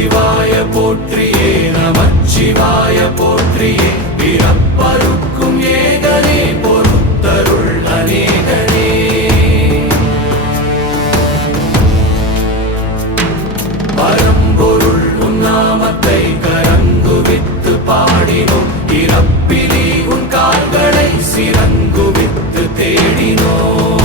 சிவாய போற்றியே நமச்சிவாய போற்றியே பிறப்பருக்கும் ஏகனே பொறுத்தருள் அநேகனே பரம்பொருள் உன் நாமத்தை கரங்குவித்து பாடினோம் இறப்பிலி உன் கால்களை சிறங்குவித்து தேடினோம்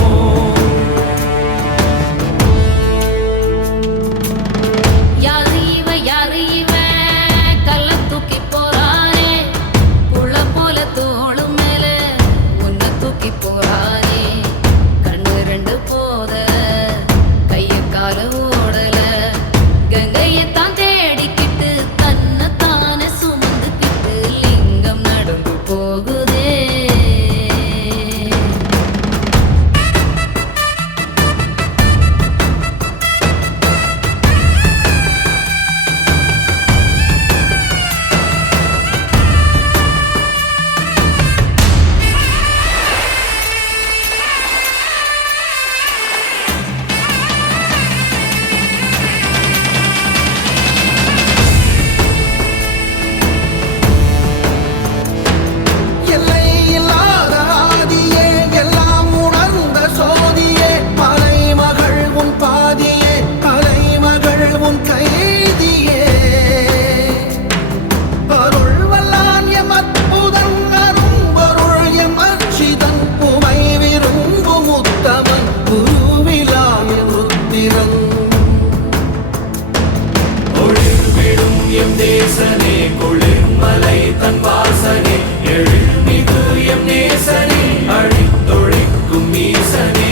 தேசனே குளிர்மலை தன் வாசனே எழில்மிகு எம் நேசனே அழித்தொழிக்கும் ஈசனே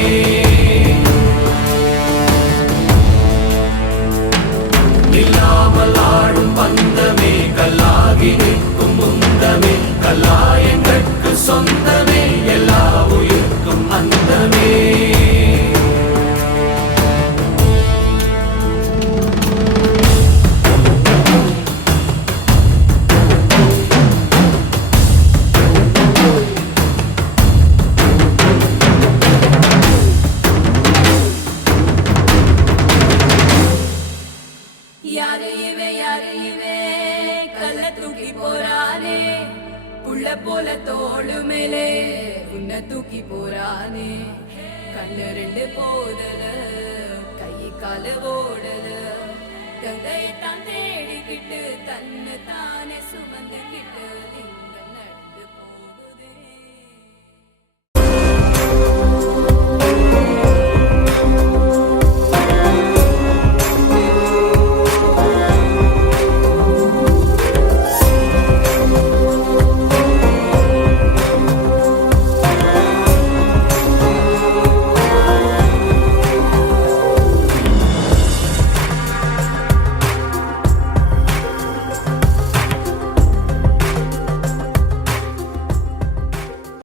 இல்லாமல் ஆடும் பந்தமே கல்லாகி நிற்கும் முந்தமே கல்லாயங்கட்கு சொந்தமே எல்லா உயிர்க்கும் அந்தமே தூக்கி போறானே புள்ள போல தோளு மேலே உன்னை தூக்கி போறானே கண்ணு ரெண்டு போதல கை கால ஓடல கங்கையை தான் தேடிக்கிட்டு தன்னை தானே